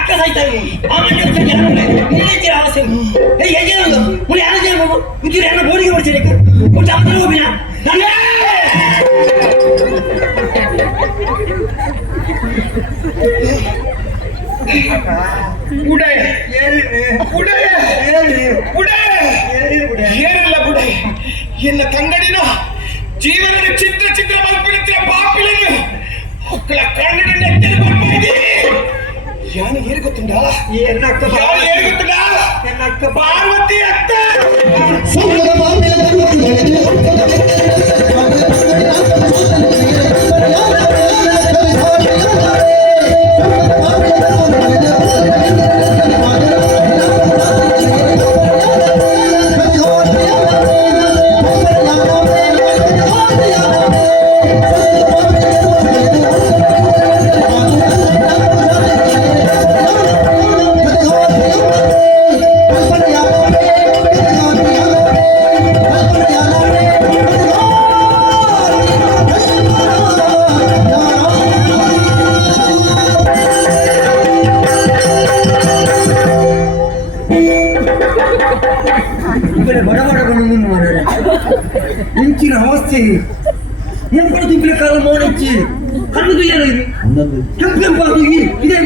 ಅಕ್ಕ ಸಾಯ್ತಾ ಅವಶ್ಯ ಮುಳಿ ಯಾರು ಜನ ಉದ್ದಿರ ಎಲ್ಲ ಬೋಡಿಗೆ ಬರ್ತೀರಿ ಹೋಗಿನ ಏನಿಲ್ಲ ಬುಡೆ ಎನ್ನ ಕಂಗಡಿನ ಜೀವನದ ಚಿತ್ರ ಚಿತ್ರ ಬಲ್ಪಿನ ಪಾಪಿలను ಮಕ್ಕಳ ಕಣ್ಣಿನ ನೆತ್ತಿನ ಬರ್ಬಾಯ್ದಿ ಯಾನು ಏರು ಗೊತ್ತುಂಡ ಪಾರ್ವತಿ ಅತ್ತ ಇಂಚಿನ ಅವಸ್ಥೆ ಎಂಪಡು ತಿಂಗಳ ಕಾಲ ಮೌನಚ್ಚಿ ಕಣ್ಣು ಏನು ಇದು ಕೆಂಪೆಂಪಾಗಿ ಇದೇ